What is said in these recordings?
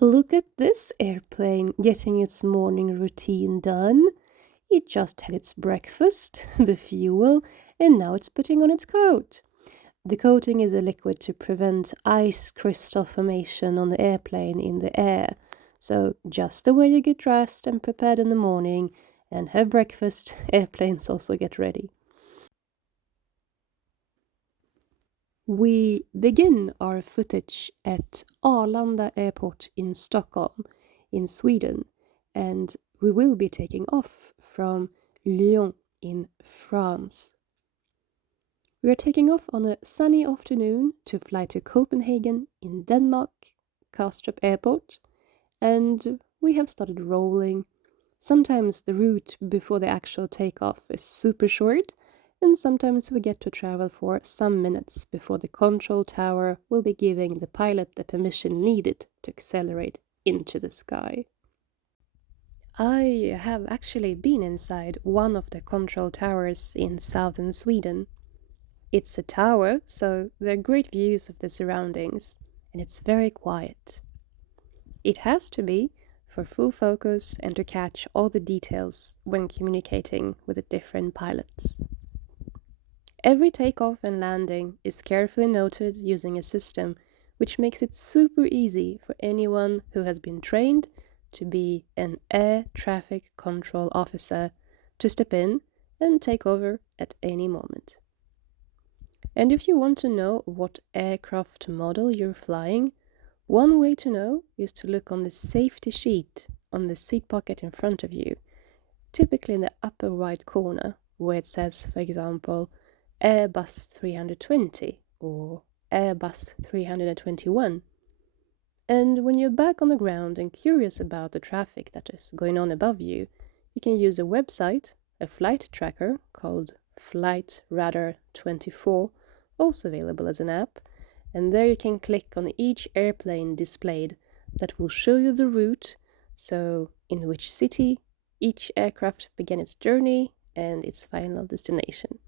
Look at this airplane getting its morning routine done. It just had its breakfast, the fuel, and now it's putting on its coat. The coating is a liquid to prevent ice crystal formation on the airplane in the air. So, just the way you get dressed and prepared in the morning and have breakfast, airplanes also get ready. We begin our footage at Arlanda Airport in Stockholm, in Sweden, and we will be taking off from Lyon in France. We are taking off on a sunny afternoon to fly to Copenhagen in Denmark, Kastrup Airport, and we have started rolling. Sometimes the route before the actual takeoff is super short, and sometimes we get to travel for some minutes before the control tower will be giving the pilot the permission needed to accelerate into the sky. I have actually been inside one of the control towers in southern Sweden. It's a tower, so there are great views of the surroundings, and it's very quiet. It has to be for full focus and to catch all the details when communicating with the different pilots. Every takeoff and landing is carefully noted using a system which makes it super easy for anyone who has been trained to be an air traffic control officer to step in and take over at any moment. And if you want to know what aircraft model you're flying, one way to know is to look on the safety sheet on the seat pocket in front of you, typically in the upper right corner, where it says, for example, Airbus 320 or Airbus 321. And when you're back on the ground and curious about the traffic that is going on above you, you can use a website, a flight tracker called Flight Radar 24, also available as an app, and there you can click on each airplane displayed that will show you the route, so in which city each aircraft began its journey and its final destination.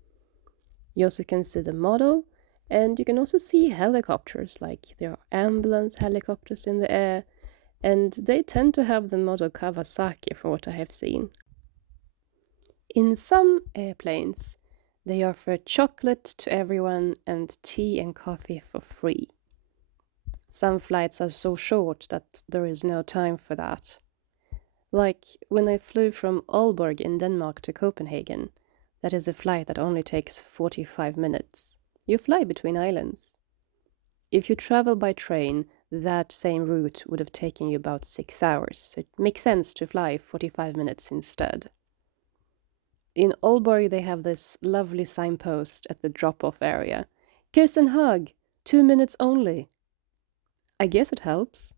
You also can see the model, and you can also see helicopters, like there are ambulance helicopters in the air, and they tend to have the model Kawasaki from what I have seen. In some airplanes, they offer chocolate to everyone and tea and coffee for free. Some flights are so short that there is no time for that. Like when I flew from Aalborg in Denmark to Copenhagen, that is a flight that only takes 45 minutes. You fly between islands. If you travel by train, that same route would have taken you about 6 hours, so it makes sense to fly 45 minutes instead. In Aalborg, they have this lovely signpost at the drop-off area. Kiss and hug, 2 minutes only. I guess it helps.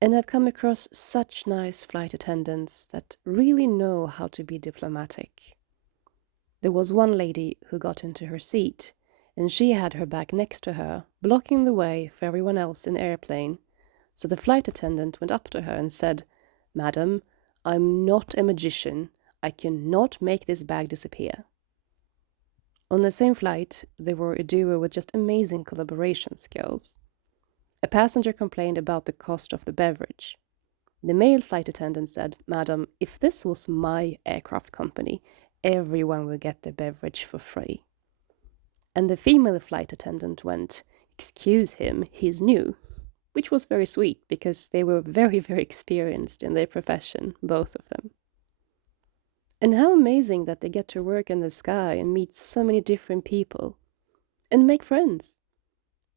And I've come across such nice flight attendants that really know how to be diplomatic. There was one lady who got into her seat, and she had her bag next to her, blocking the way for everyone else in the airplane. So the flight attendant went up to her and said, "Madam, I'm not a magician. I cannot make this bag disappear." On the same flight, there were a duo with just amazing collaboration skills. A passenger complained about the cost of the beverage. The male flight attendant said, "Madam, if this was my aircraft company, everyone will get their beverage for free." And the female flight attendant went, "Excuse him, he's new," which was very sweet because they were very, very experienced in their profession, both of them. And how amazing that they get to work in the sky and meet so many different people and make friends.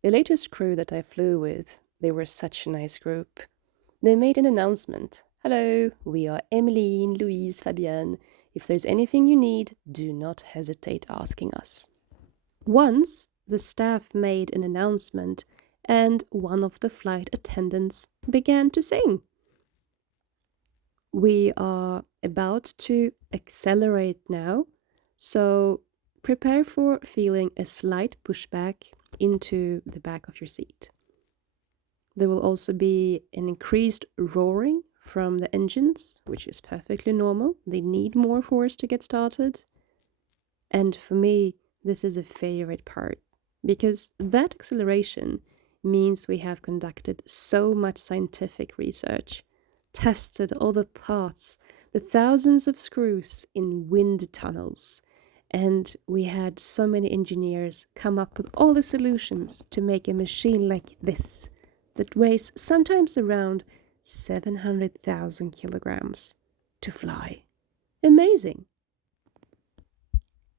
The latest crew that I flew with, they were such a nice group. They made an announcement. "Hello, we are Emmeline, Louise, Fabienne. If there's anything you need, do not hesitate asking us." Once, the staff made an announcement and one of the flight attendants began to sing. We are about to accelerate now, so prepare for feeling a slight pushback into the back of your seat. There will also be an increased roaring from the engines, which is perfectly normal. They need more force to get started. And for me, this is a favorite part, because that acceleration means we have conducted so much scientific research, tested all the parts, the thousands of screws in wind tunnels, and we had so many engineers come up with all the solutions to make a machine like this that weighs sometimes around 700,000 kilograms to fly. Amazing!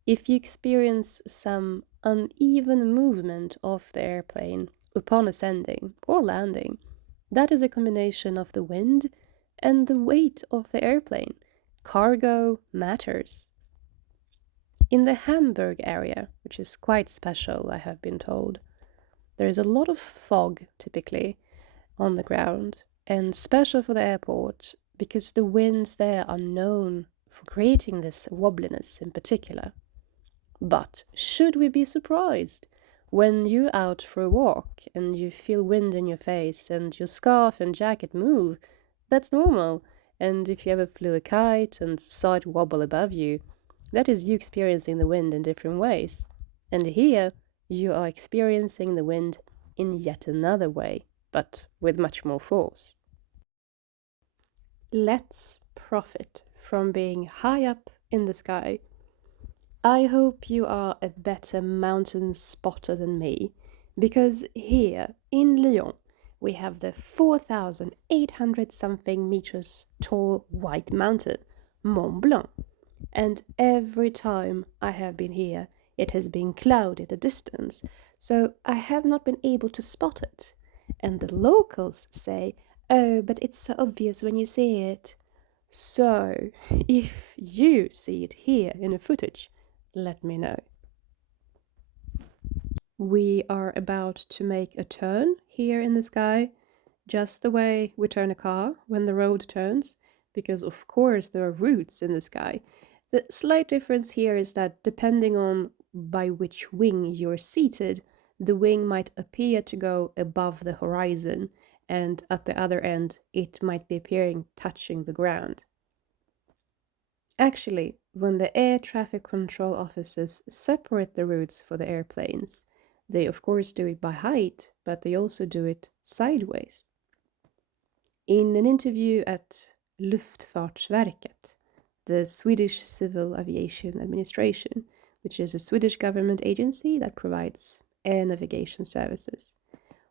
If you experience some uneven movement of the airplane upon ascending or landing, that is a combination of the wind and the weight of the airplane. Cargo matters. In the Hamburg area, which is quite special, I have been told, there is a lot of fog typically on the ground, and special for the airport because the winds there are known for creating this wobbliness in particular. But should we be surprised when you're out for a walk and you feel wind in your face and your scarf and jacket move? That's normal. And if you ever flew a kite and saw it wobble above you, that is you experiencing the wind in different ways. And here you are experiencing the wind in yet another way, but with much more force. Let's profit from being high up in the sky. I hope you are a better mountain spotter than me, because here in Lyon we have the 4,800 something meters tall white mountain, Mont Blanc. And every time I have been here, it has been cloudy at a distance, so I have not been able to spot it. And the locals say, "Oh, but it's so obvious when you see it." So, if you see it here in the footage, let me know. We are about to make a turn here in the sky, just the way we turn a car when the road turns, because of course there are roots in the sky. The slight difference here is that depending on by which wing you're seated, the wing might appear to go above the horizon, and at the other end it might be appearing touching the ground. Actually, when the air traffic control officers separate the routes for the airplanes, they of course do it by height, but they also do it sideways. In an interview at Luftfartsverket, the Swedish Civil Aviation Administration, which is a Swedish government agency that provides air navigation services,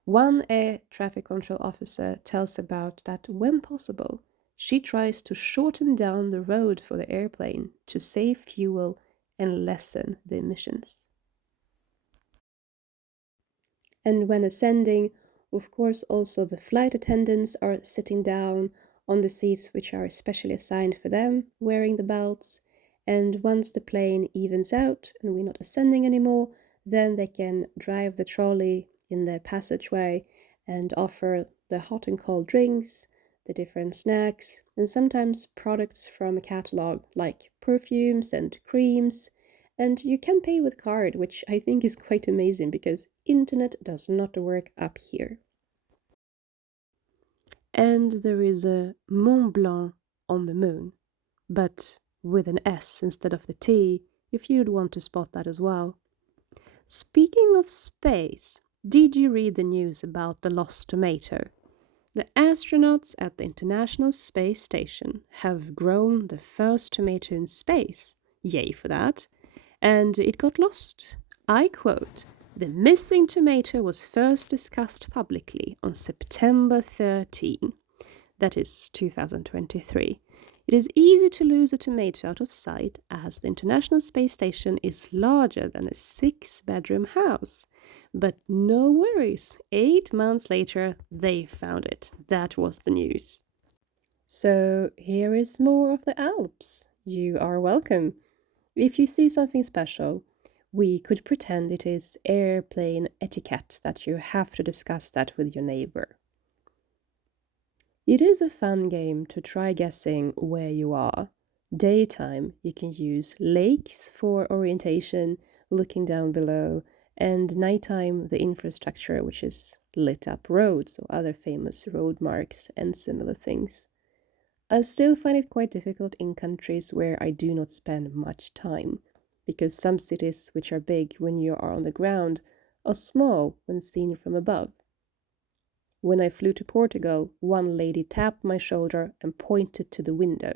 one air traffic control officer tells about that when possible, she tries to shorten down the road for the airplane to save fuel and lessen the emissions. And when ascending, of course, also the flight attendants are sitting down on the seats which are especially assigned for them, wearing the belts. And once the plane evens out and we're not ascending anymore, then they can drive the trolley in the passageway and offer the hot and cold drinks, the different snacks, and sometimes products from a catalog like perfumes and creams. And you can pay with card, which I think is quite amazing because internet does not work up here. And there is a Mont Blanc on the moon, but with an S instead of the T, if you'd want to spot that as well. Speaking of space, did you read the news about the lost tomato? The astronauts at the International Space Station have grown the first tomato in space. Yay for that. And it got lost. I quote, "The missing tomato was first discussed publicly on September 13. That is 2023. It is easy to lose a tomato out of sight as the International Space Station is larger than a 6-bedroom house. But no worries, 8 months later they found it. That was the news." So here is more of the Alps. You are welcome. If you see something special, we could pretend it is airplane etiquette that you have to discuss that with your neighbor. It is a fun game to try guessing where you are. Daytime, you can use lakes for orientation, looking down below, and nighttime, the infrastructure, which is lit up roads or other famous road marks and similar things. I still find it quite difficult in countries where I do not spend much time, because some cities which are big when you are on the ground are small when seen from above. When I flew to Portugal, one lady tapped my shoulder and pointed to the window.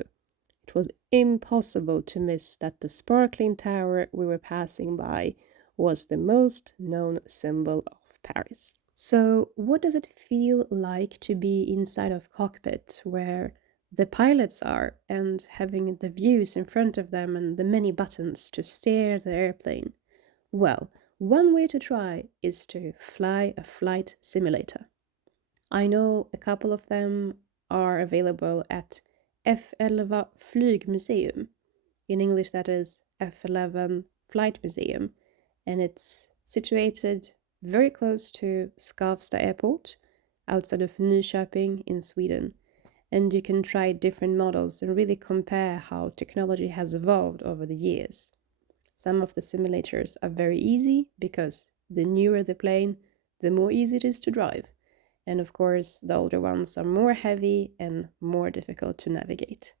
It was impossible to miss that the sparkling tower we were passing by was the most known symbol of Paris. So, what does it feel like to be inside of cockpit where the pilots are and having the views in front of them and the many buttons to steer the airplane? Well, one way to try is to fly a flight simulator. I know a couple of them are available at F11 Flygmuseum. In English, that is F11 Flight Museum, and it's situated very close to Skavsta Airport, outside of Nyköping in Sweden. And you can try different models and really compare how technology has evolved over the years. Some of the simulators are very easy because the newer the plane, the more easy it is to drive. And of course, the older ones are more heavy and more difficult to navigate.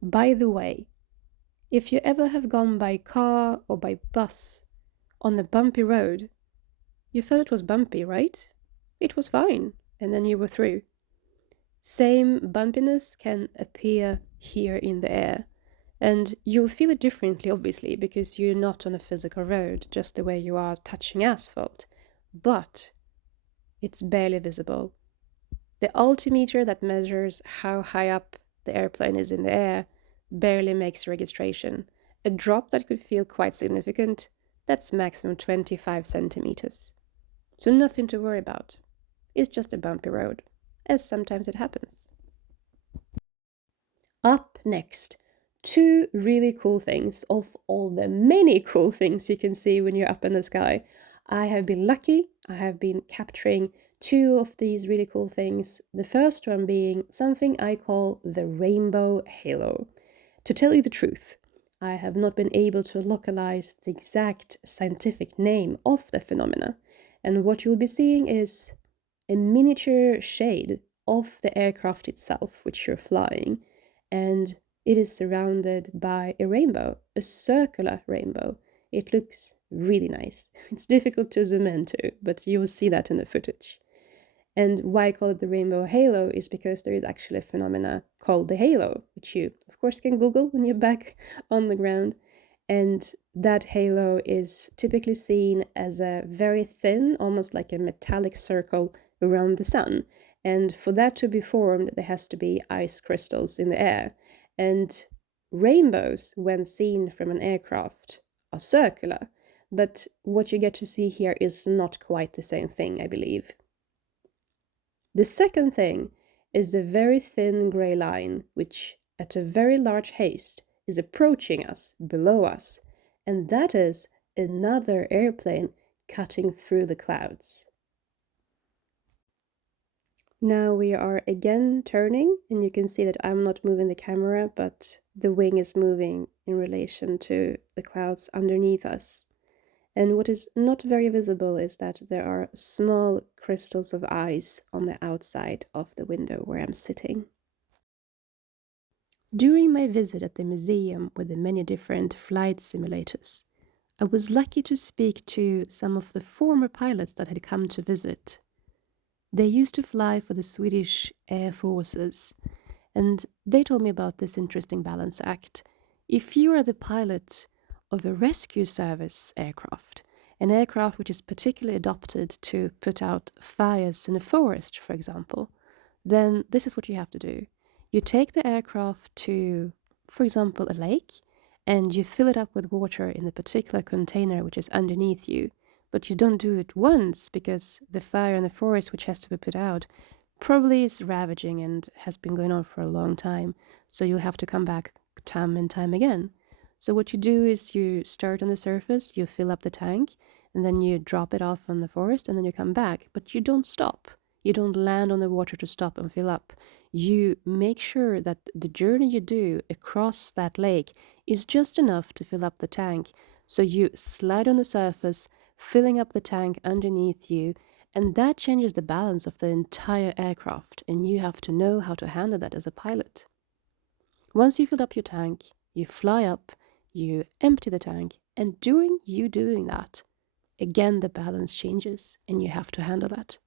By the way, if you ever have gone by car or by bus on a bumpy road, you felt it was bumpy, right? It was fine, and then you were through. Same bumpiness can appear here in the air, and you'll feel it differently, obviously, because you're not on a physical road, just the way you are touching asphalt. But it's barely visible. The altimeter that measures how high up the airplane is in the air barely makes registration. A drop that could feel quite significant, that's maximum 25 centimeters. So nothing to worry about. It's just a bumpy road, as sometimes it happens. Up next, two really cool things of all the many cool things you can see when you're up in the sky. I have been lucky. I have been capturing two of these really cool things. The first one being something I call the rainbow halo. To tell you the truth, I have not been able to localize the exact scientific name of the phenomena. And what you'll be seeing is a miniature shade of the aircraft itself, which you're flying, and it is surrounded by a rainbow, a circular rainbow. It looks really nice. It's difficult to zoom into, but you will see that in the footage. And why I call it the rainbow halo is because there is actually a phenomena called the halo, which you, of course, can Google when you're back on the ground. And that halo is typically seen as a very thin, almost like a metallic circle around the sun. And for that to be formed, there has to be ice crystals in the air. And rainbows, when seen from an aircraft, are circular. But what you get to see here is not quite the same thing, I believe. The second thing is a very thin grey line, which at a very large haste is approaching us, below us, and that is another airplane cutting through the clouds. Now we are again turning, and you can see that I'm not moving the camera, but the wing is moving in relation to the clouds underneath us. And what is not very visible is that there are small crystals of ice on the outside of the window where I'm sitting. During my visit at the museum with the many different flight simulators, I was lucky to speak to some of the former pilots that had come to visit. They used to fly for the Swedish Air Forces, and they told me about this interesting balance act. If you are the pilot of a rescue service aircraft, an aircraft which is particularly adapted to put out fires in a forest, for example, then this is what you have to do. You take the aircraft to, for example, a lake, and you fill it up with water in the particular container which is underneath you. But you don't do it once, because the fire in the forest which has to be put out probably is ravaging and has been going on for a long time, so you'll have to come back time and time again. So what you do is you start on the surface, you fill up the tank, and then you drop it off on the forest, and then you come back. But you don't stop. You don't land on the water to stop and fill up. You make sure that the journey you do across that lake is just enough to fill up the tank. So you slide on the surface, filling up the tank underneath you, and that changes the balance of the entire aircraft, and you have to know how to handle that as a pilot. Once you fill up your tank, you fly up, you empty the tank, and during you doing that, again the balance changes and you have to handle that.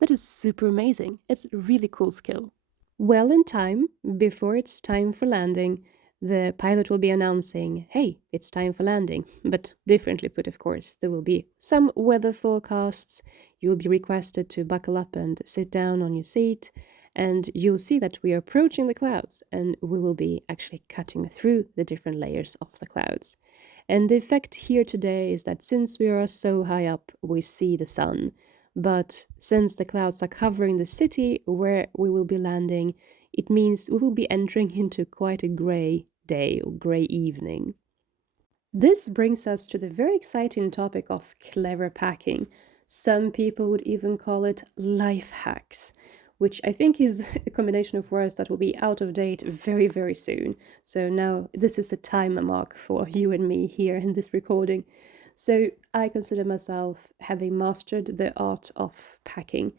That is super amazing. It's a really cool skill. Well, in time, before it's time for landing, the pilot will be announcing, hey, it's time for landing. But differently put, of course. There will be some weather forecasts. You will be requested to buckle up and sit down on your seat. And you'll see that we are approaching the clouds and we will be actually cutting through the different layers of the clouds. And the effect here today is that since we are so high up, we see the sun. But since the clouds are covering the city where we will be landing, it means we will be entering into quite a grey day or grey evening. This brings us to the very exciting topic of clever packing. Some people would even call it life hacks, which I think is a combination of words that will be out of date very, very soon. So now this is a time mark for you and me here in this recording. So I consider myself having mastered the art of packing.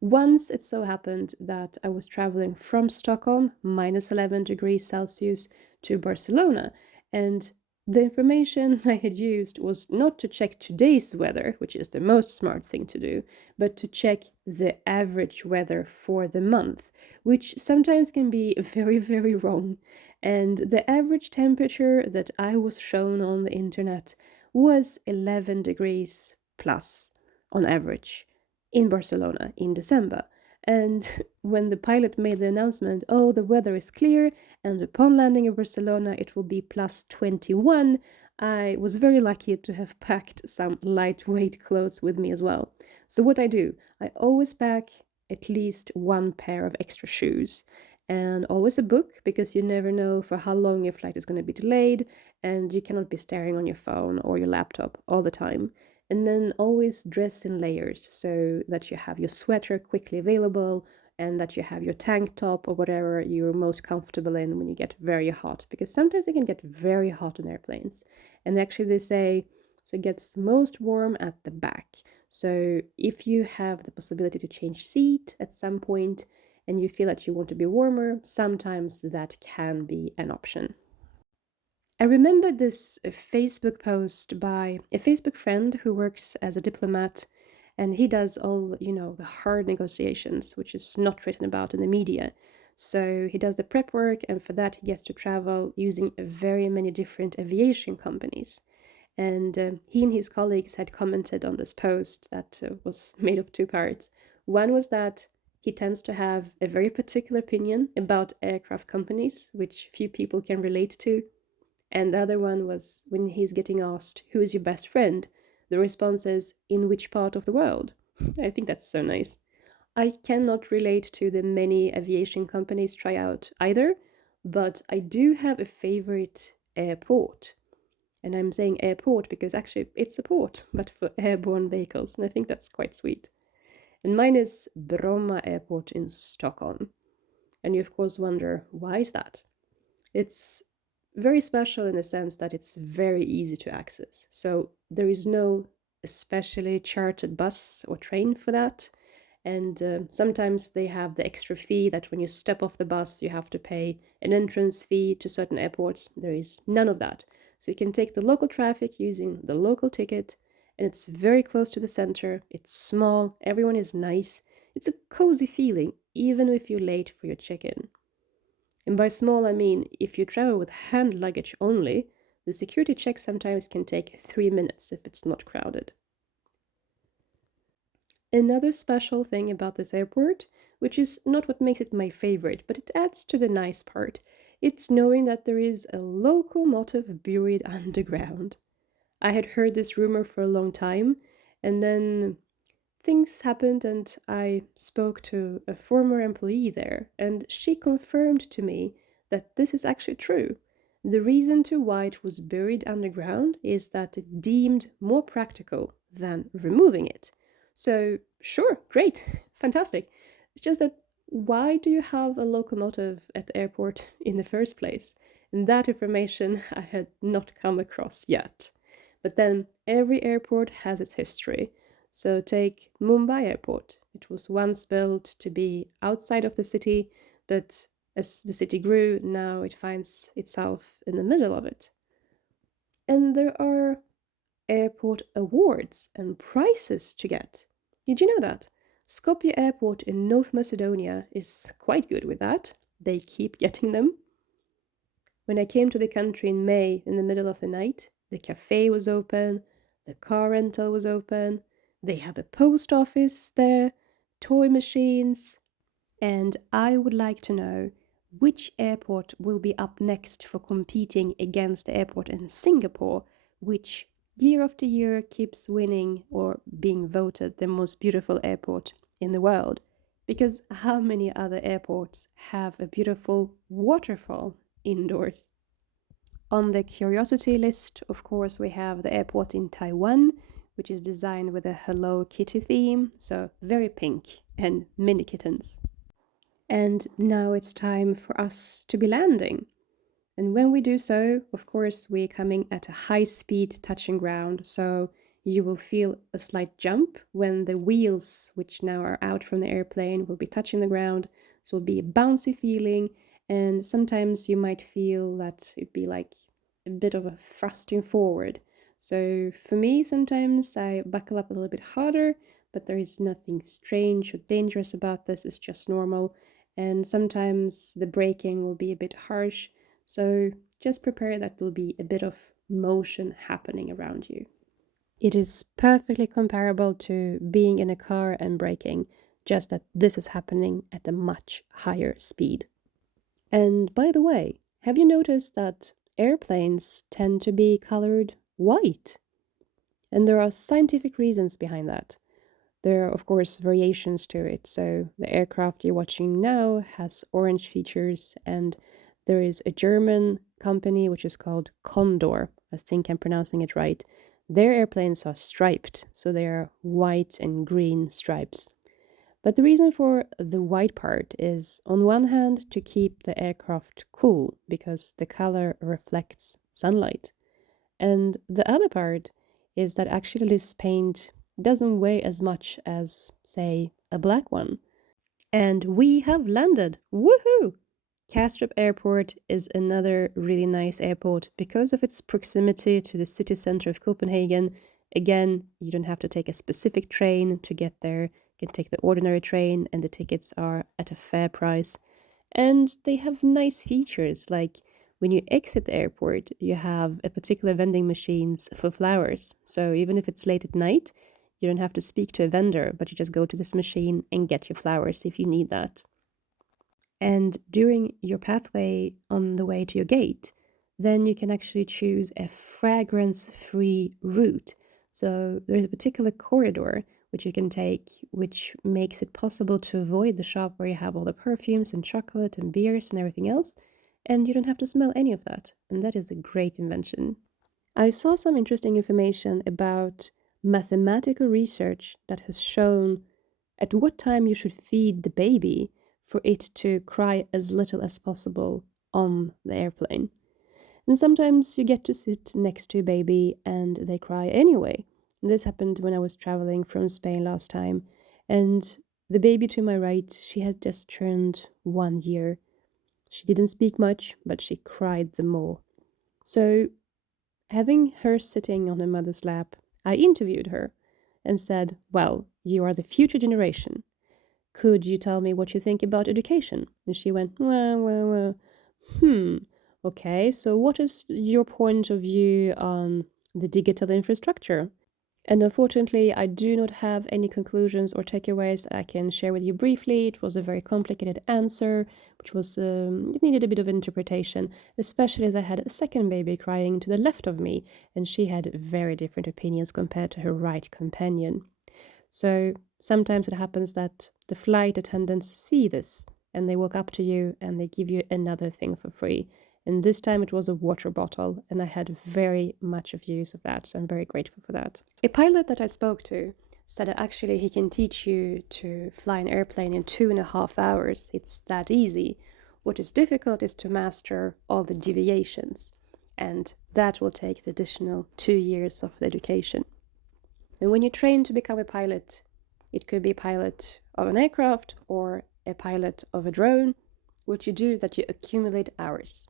Once it so happened that I was traveling from Stockholm, minus 11 degrees Celsius, to Barcelona, and the information I had used was not to check today's weather, which is the most smart thing to do, but to check the average weather for the month, which sometimes can be very, very wrong. And the average temperature that I was shown on the internet was 11 degrees plus on average in Barcelona in December. And when the pilot made the announcement, oh, the weather is clear, and upon landing in Barcelona it will be plus 21, I was very lucky to have packed some lightweight clothes with me as well. So what I do, I always pack at least one pair of extra shoes and always a book, because you never know for how long your flight is going to be delayed and you cannot be staring on your phone or your laptop all the time. And then always dress in layers so that you have your sweater quickly available and that you have your tank top or whatever you're most comfortable in when you get very hot, because sometimes it can get very hot on airplanes. And actually they say so it gets most warm at the back. So if you have the possibility to change seat at some point and you feel that you want to be warmer, sometimes that can be an option. I remember this Facebook post by a Facebook friend who works as a diplomat, and he does all, the hard negotiations, which is not written about in the media. So he does the prep work, and for that he gets to travel using very many different aviation companies. And he and his colleagues had commented on this post that was made of two parts. One was that he tends to have a very particular opinion about aircraft companies, which few people can relate to. And the other one was when he's getting asked, who is your best friend? The response is, in which part of the world? I think that's so nice. I cannot relate to the many aviation companies try out either, but I do have a favorite airport. And I'm saying airport because actually it's a port, but for airborne vehicles. And I think that's quite sweet. And mine is Bromma Airport in Stockholm. And you, of course, wonder, why is that? It's very special in the sense that it's very easy to access. So there is no especially chartered bus or train for that. And sometimes they have the extra fee that when you step off the bus, you have to pay an entrance fee to certain airports. There is none of that. So you can take the local traffic using the local ticket, and it's very close to the center. It's small, everyone is nice. It's a cozy feeling, even if you're late for your check-in. And by small, I mean if you travel with hand luggage only, the security check sometimes can take 3 minutes if it's not crowded. Another special thing about this airport, which is not what makes it my favorite, but it adds to the nice part, it's knowing that there is a locomotive buried underground. I had heard this rumor for a long time, and then things happened and I spoke to a former employee there, and she confirmed to me that this is actually true. The reason to why it was buried underground is that it deemed more practical than removing it. So, sure, great, fantastic. It's just that why do you have a locomotive at the airport in the first place? And that information I had not come across yet. But then every airport has its history. So take Mumbai Airport. It was once built to be outside of the city, but as the city grew, now it finds itself in the middle of it. And there are airport awards and prizes to get. Did you know that? Skopje Airport in North Macedonia is quite good with that. They keep getting them. When I came to the country in May in the middle of the night, the cafe was open, the car rental was open, they have a post office there, toy machines, and I would like to know which airport will be up next for competing against the airport in Singapore, which year after year keeps winning or being voted the most beautiful airport in the world. Because how many other airports have a beautiful waterfall indoors? On the curiosity list, of course, we have the airport in Taiwan, which is designed with a Hello Kitty theme, so very pink and mini kittens. And now it's time for us to be landing. And when we do so, of course, we're coming at a high speed touching ground, so you will feel a slight jump when the wheels, which now are out from the airplane, will be touching the ground. So it'll be a bouncy feeling, and sometimes you might feel that it'd be like a bit of a thrusting forward. So for me, sometimes I buckle up a little bit harder, but there is nothing strange or dangerous about this, it's just normal. And sometimes the braking will be a bit harsh, so just prepare that there'll be a bit of motion happening around you. It is perfectly comparable to being in a car and braking, just that this is happening at a much higher speed. And by the way, have you noticed that airplanes tend to be colored white? And there are scientific reasons behind that. There are, of course, variations to it. So the aircraft you're watching now has orange features, and there is a German company which is called Condor. I think I'm pronouncing it right. Their airplanes are striped, so they are white and green stripes. But the reason for the white part is, on one hand, to keep the aircraft cool, because the color reflects sunlight. And the other part is that actually this paint doesn't weigh as much as, say, a black one. And we have landed! Woohoo! Kastrup Airport is another really nice airport because of its proximity to the city center of Copenhagen. Again, you don't have to take a specific train to get there. You can take the ordinary train, and the tickets are at a fair price. And they have nice features, like when you exit the airport, you have a particular vending machines for flowers. So even if it's late at night, you don't have to speak to a vendor, but you just go to this machine and get your flowers if you need that. And during your pathway on the way to your gate, then you can actually choose a fragrance-free route. So there's a particular corridor which you can take, which makes it possible to avoid the shop where you have all the perfumes and chocolate and beers and everything else, and you don't have to smell any of that. And that is a great invention. I saw some interesting information about mathematical research that has shown at what time you should feed the baby for it to cry as little as possible on the airplane. And sometimes you get to sit next to a baby and they cry anyway. And this happened when I was traveling from Spain last time. And the baby to my right, she had just turned 1 year. She didn't speak much, but she cried the more. So, having her sitting on her mother's lap, I interviewed her and said, "Well, you are the future generation. Could you tell me what you think about education?" And she went, okay, so what is your point of view on the digital infrastructure? And unfortunately, I do not have any conclusions or takeaways I can share with you briefly. It was a very complicated answer, which was, it needed a bit of interpretation, especially as I had a second baby crying to the left of me, and she had very different opinions compared to her right companion. So sometimes it happens that the flight attendants see this, and they walk up to you and they give you another thing for free. And this time it was a water bottle, and I had very much of use of that, so I'm very grateful for that. A pilot that I spoke to said that actually he can teach you to fly an airplane in 2.5 hours. It's that easy. What is difficult is to master all the deviations, and that will take the additional 2 years of the education. And when you train to become a pilot, it could be a pilot of an aircraft or a pilot of a drone. What you do is that you accumulate hours.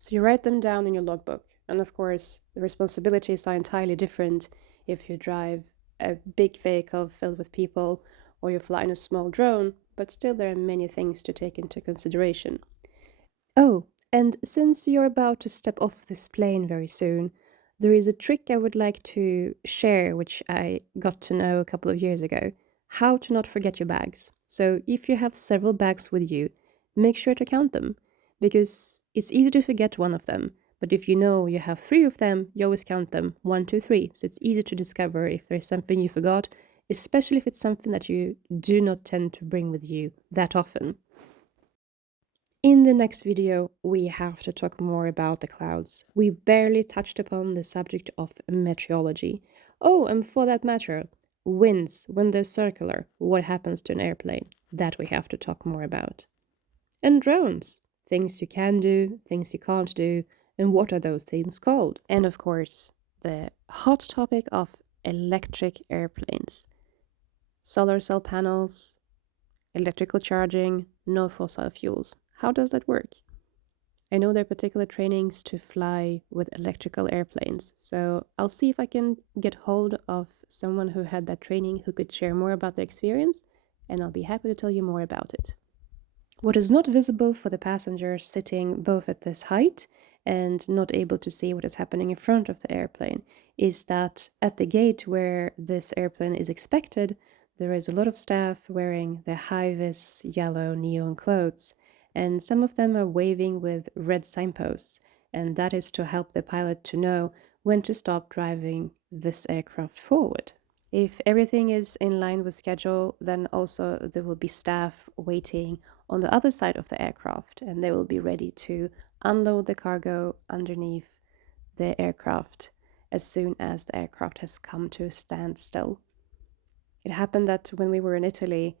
So you write them down in your logbook. And of course, the responsibilities are entirely different if you drive a big vehicle filled with people or you fly in a small drone, but still there are many things to take into consideration. Oh, and since you're about to step off this plane very soon, there is a trick I would like to share, which I got to know a couple of years ago. How to not forget your bags. So, if you have several bags with you, make sure to count them, because it's easy to forget one of them. But if you know you have three of them, you always count them one, two, three. So, it's easy to discover if there's something you forgot, especially if it's something that you do not tend to bring with you that often. In the next video, we have to talk more about the clouds. We barely touched upon the subject of meteorology. Oh, and for that matter, winds, when they're circular, what happens to an airplane? That we have to talk more about. And drones, things you can do, things you can't do, and what are those things called? And of course, the hot topic of electric airplanes. Solar cell panels, electrical charging, no fossil fuels. How does that work? I know there are particular trainings to fly with electrical airplanes, so I'll see if I can get hold of someone who had that training who could share more about their experience, and I'll be happy to tell you more about it. What is not visible for the passengers sitting both at this height and not able to see what is happening in front of the airplane is that at the gate where this airplane is expected, there is a lot of staff wearing the high-vis yellow neon clothes, and some of them are waving with red signposts, and that is to help the pilot to know when to stop driving this aircraft forward. If everything is in line with schedule, then also there will be staff waiting on the other side of the aircraft, and they will be ready to unload the cargo underneath the aircraft as soon as the aircraft has come to a standstill. It happened that when we were in Italy,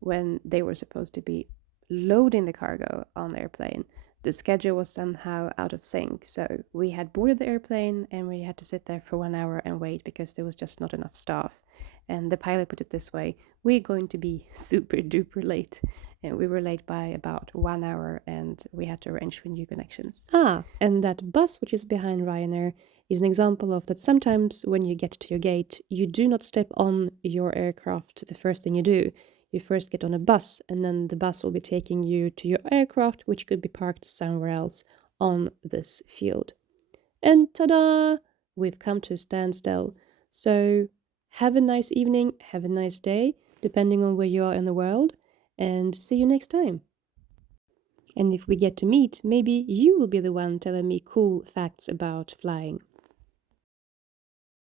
when they were supposed to be loading the cargo on the airplane, the schedule was somehow out of sync. So we had boarded the airplane and we had to sit there for 1 hour and wait because there was just not enough staff. And the pilot put it this way: we're going to be super duper late. And we were late by about 1 hour and we had to arrange for new connections. And that bus which is behind Ryanair is an example of that sometimes when you get to your gate, you do not step on your aircraft the first thing you do. You first get on a bus, and then the bus will be taking you to your aircraft, which could be parked somewhere else on this field. And ta-da! We've come to a standstill. So have a nice evening, have a nice day, depending on where you are in the world, and see you next time. And if we get to meet, maybe you will be the one telling me cool facts about flying.